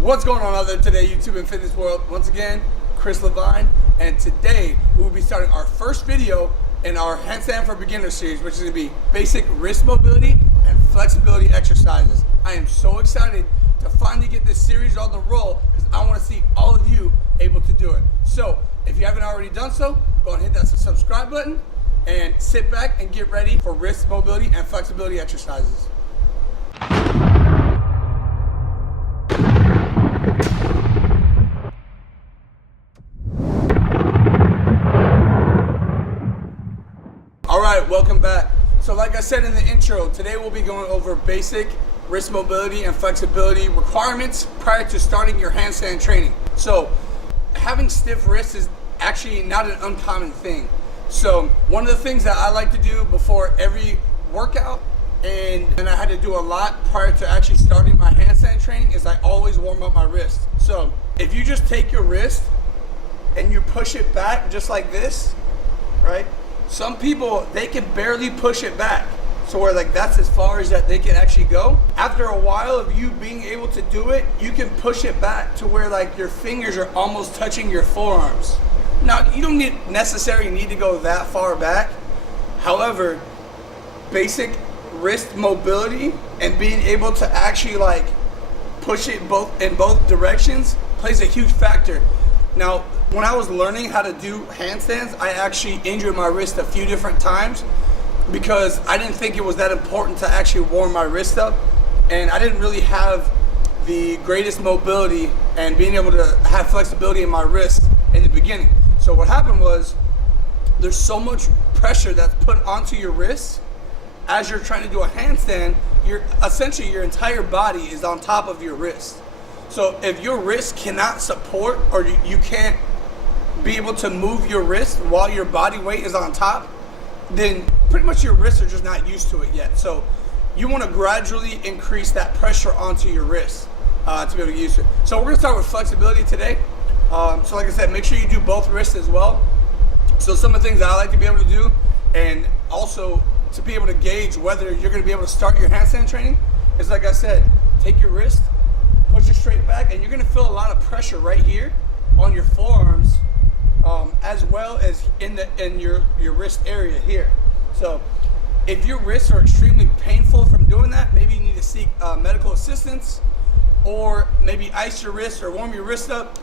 What's going on out there today, YouTube and fitness world? Once again, Chris Levine, and today we will be starting our first video in our Handstand for Beginners series, which is going to be basic wrist mobility and flexibility exercises. I am so excited to finally get this series on the roll because I want to see all of you able to do it. So if you haven't already done so, go and hit that subscribe button and sit back and get ready for wrist mobility and flexibility exercises. Alright, welcome back. So like I said in the intro, today we'll be going over basic wrist mobility and flexibility requirements prior to starting your handstand training. So having stiff wrists is actually not an uncommon thing. So one of the things that I like to do before every workout, and I had to do a lot prior to actually starting my handstand training, is I always warm up my wrist. So if you just take your wrist and you push it back just like this, right? Some people, they can barely push it back. So where like that's as far as that they can actually go. After a while of you being able to do it, you can push it back to where like your fingers are almost touching your forearms. Now, you don't necessarily need to go that far back. However, basic wrist mobility and being able to actually like push it in both directions plays a huge factor. Now, when I was learning how to do handstands, I actually injured my wrist a few different times because I didn't think it was that important to actually warm my wrist up, and I didn't really have the greatest mobility and being able to have flexibility in my wrist in the beginning. So what happened was there's so much pressure that's put onto your wrist as you're trying to do a handstand. Essentially your entire body is on top of your wrist. So if your wrist cannot support, or you can't be able to move your wrist while your body weight is on top, then pretty much your wrists are just not used to it yet. So you want to gradually increase that pressure onto your wrist to be able to get used to it. So we're going to start with flexibility today. So like I said, make sure you do both wrists as well. So some of the things that I like to be able to do, and also to be able to gauge whether you're going to be able to start your handstand training, is like I said, take your wrist, push it straight back, and you're going to feel a lot of pressure right here on your forearms, as well as in your wrist area here. So if your wrists are extremely painful from doing that, maybe you need to seek medical assistance, or maybe ice your wrist or warm your wrist up,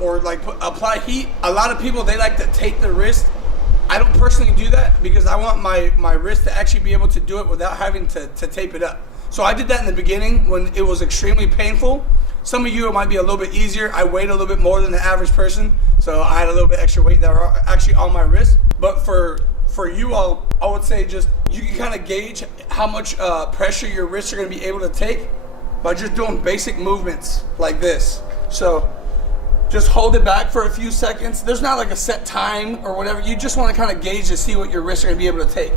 or like apply heat. A lot of people, they like to tape the wrist. I don't personally do that because I want my wrist to actually be able to do it without having to tape it up. So I did that in the beginning when it was extremely painful. Some of you, it might be a little bit easier. I weighed a little bit more than the average person, so I had a little bit extra weight that were actually on my wrist. But for you all, I would say just you can kind of gauge how much pressure your wrists are going to be able to take by just doing basic movements like this. So just hold it back for a few seconds. There's not like a set time or whatever. You just want to kind of gauge to see what your wrists are going to be able to take.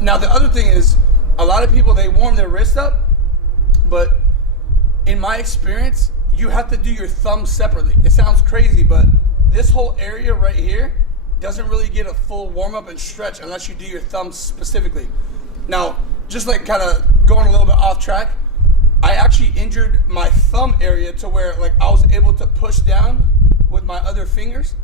Now the other thing is, a lot of people, they warm their wrist up, but in my experience, you have to do your thumbs separately. It sounds crazy, but this whole area right here doesn't really get a full warm up and stretch unless you do your thumbs specifically. Now, just like kind of going a little bit off track, I actually injured my thumb area to where like I was able to push down with my other fingers,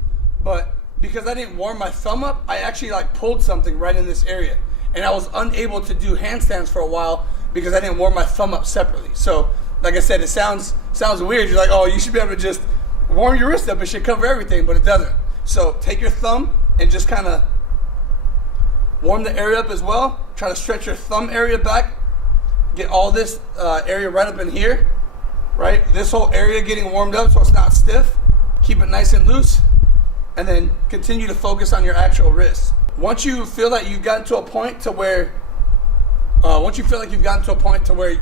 but because I didn't warm my thumb up, I actually like pulled something right in this area. And I was unable to do handstands for a while because I didn't warm my thumb up separately. So, like I said, it sounds weird. You're like, oh, you should be able to just warm your wrist up. It should cover everything, but it doesn't. So take your thumb and just kind of warm the area up as well. Try to stretch your thumb area back. Get all this area right up in here, right? This whole area getting warmed up so it's not stiff. Keep it nice and loose. And then continue to focus on your actual wrist. Once you feel that you've gotten to a point to where,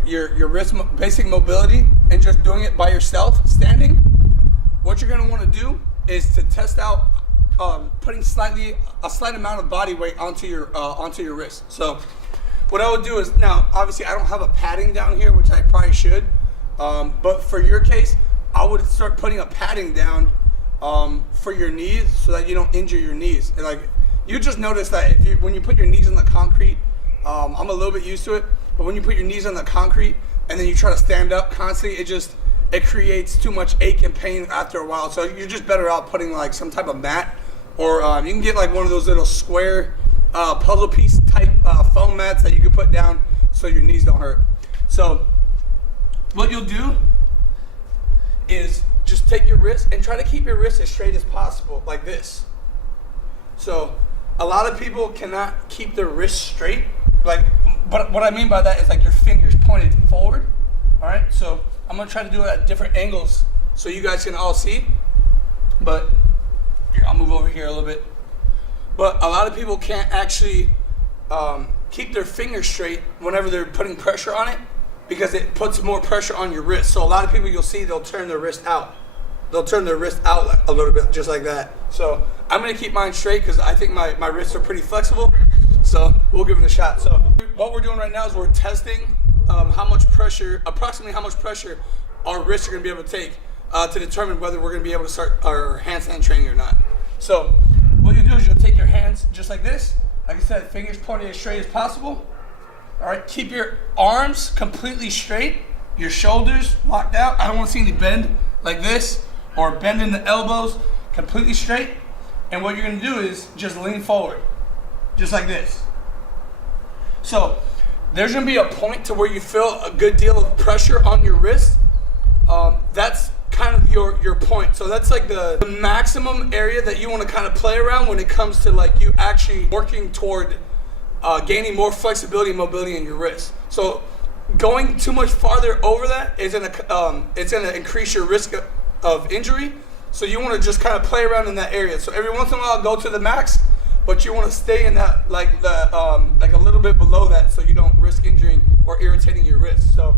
your wrist basic mobility and just doing it by yourself, standing, what you're going to want to do is to test out putting a slight amount of body weight onto your wrist. So what I would do is, now obviously I don't have a padding down here, which I probably should, but for your case, I would start putting a padding down for your knees so that you don't injure your knees. And like, you just notice that when you put your knees on the concrete, I'm a little bit used to it, but when you put your knees on the concrete and then you try to stand up constantly, it creates too much ache and pain after a while. So you're just better out putting like some type of mat, or you can get like one of those little square puzzle piece type foam mats that you can put down so your knees don't hurt. So what you'll do is just take your wrist and try to keep your wrist as straight as possible, like this. So a lot of people cannot keep their wrist straight, but what I mean by that is like your fingers pointed forward. All right, so I'm gonna try to do it at different angles so you guys can all see. But here, I'll move over here a little bit. But a lot of people can't actually keep their fingers straight whenever they're putting pressure on it, because it puts more pressure on your wrist. So a lot of people, you'll see, they'll turn their wrist out. They'll turn their wrist out a little bit, just like that. So I'm gonna keep mine straight because I think my wrists are pretty flexible. So we'll give it a shot. So what we're doing right now is we're testing approximately how much pressure our wrists are gonna be able to take to determine whether we're gonna be able to start our handstand training or not. So what you do is you'll take your hands just like this. Like I said, fingers pointed as straight as possible. All right, keep your arms completely straight, your shoulders locked out. I don't want to see any bend like this, or bend in the elbows, completely straight. And what you're gonna do is just lean forward, just like this. So there's gonna be a point to where you feel a good deal of pressure on your wrist. That's kind of your point. So that's like the maximum area that you want to kind of play around when it comes to like you actually working toward gaining more flexibility and mobility in your wrist. So going too much farther over that is it's gonna increase your risk of injury. So you want to just kind of play around in that area. So every once in a while, go to the max, but you want to stay in that like a little bit below that, so you don't risk injuring or irritating your wrist. So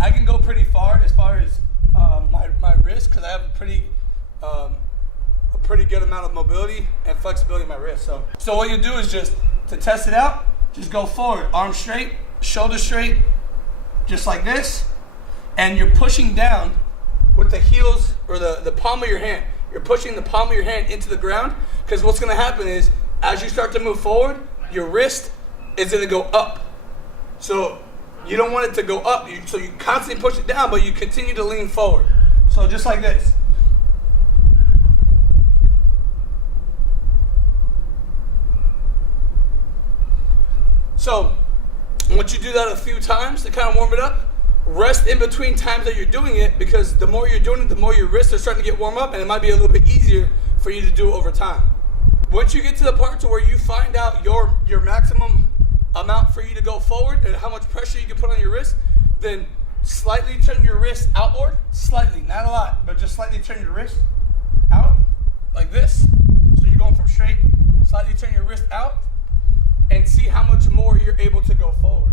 I can go pretty far as my wrist, because I have a pretty good amount of mobility and flexibility in my wrist. So what you do is just to test it out, just go forward, arms straight, shoulders straight, just like this, and you're pushing down with the heels or the palm of your hand. You're pushing the palm of your hand into the ground, because what's going to happen is as you start to move forward, your wrist is going to go up. So you don't want it to go up, so you constantly push it down, but you continue to lean forward. So just like this. So once you do that a few times to kind of warm it up, rest in between times that you're doing it, because the more you're doing it, the more your wrists are starting to get warm up, and it might be a little bit easier for you to do over time. Once you get to the part to where you find out your maximum amount for you to go forward and how much pressure you can put on your wrist, then slightly turn your wrist outward, slightly, not a lot, but just slightly turn your wrist out like this. So you're going from straight, slightly turn your wrist out, and see how much more you're able to go forward.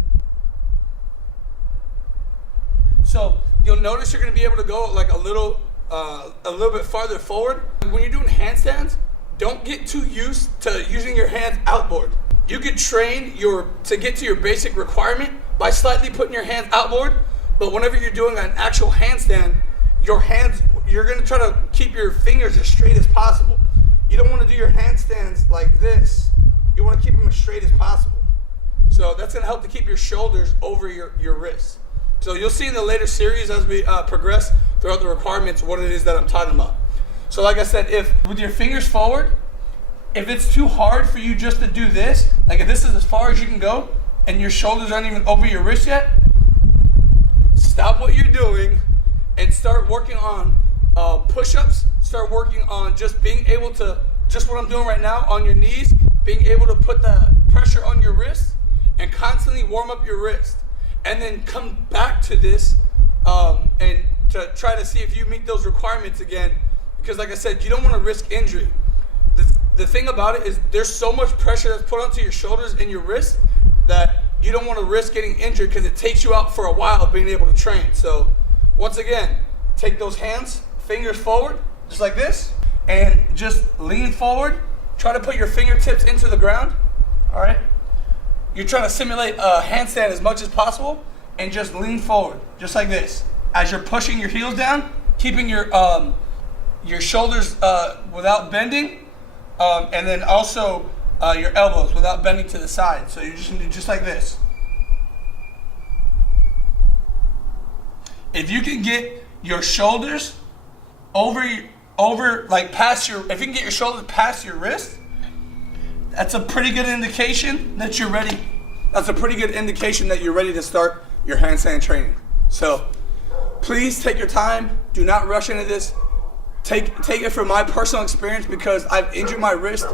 So you'll notice you're going to be able to go like a little bit farther forward. When you're doing handstands, don't get too used to using your hands outboard. You could train to get to your basic requirement by slightly putting your hands outboard, but whenever you're doing an actual handstand, you're going to try to keep your fingers as straight as possible. You don't want to do your handstands like this. You want to keep them as straight as possible. So that's going to help to keep your shoulders over your wrists. So you'll see in the later series as we progress throughout the requirements what it is that I'm talking about. So like I said, if with your fingers forward, if it's too hard for you just to do this, like if this is as far as you can go and your shoulders aren't even over your wrist yet, stop what you're doing and start working on push-ups. Start working on just being able to, just what I'm doing right now on your knees, being able to put the pressure on your wrist and constantly warm up your wrist. And then come back to this and to try to see if you meet those requirements again. Because like I said, you don't want to risk injury. The thing about it is there's so much pressure that's put onto your shoulders and your wrists that you don't want to risk getting injured, because it takes you out for a while being able to train. So once again, take those hands, fingers forward, just like this, and just lean forward. Try to put your fingertips into the ground, all right? You're trying to simulate a handstand as much as possible, and just lean forward, just like this. As you're pushing your heels down, keeping your shoulders without bending, and then also your elbows without bending to the side. So you're just gonna do just like this. if you can get your shoulders if you can get your shoulders past your wrist, that's a pretty good indication that you're ready. That's a pretty good indication that you're ready to start your handstand training. So please take your time. Do not rush into this. Take it from my personal experience, because I've injured my wrist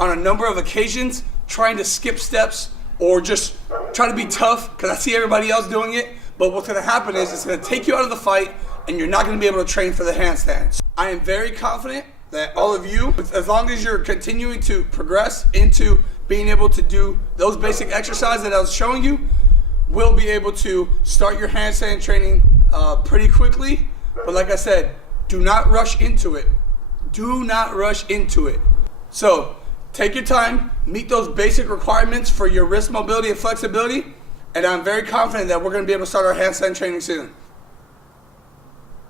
on a number of occasions trying to skip steps or just try to be tough because I see everybody else doing it. But what's going to happen is it's going to take you out of the fight and you're not going to be able to train for the handstands. I am very confident that all of you, as long as you're continuing to progress into being able to do those basic exercises that I was showing you, will be able to start your handstand training pretty quickly. But like I said, do not rush into it. Do not rush into it. So take your time, meet those basic requirements for your wrist mobility and flexibility, and I'm very confident that we're going to be able to start our handstand training soon.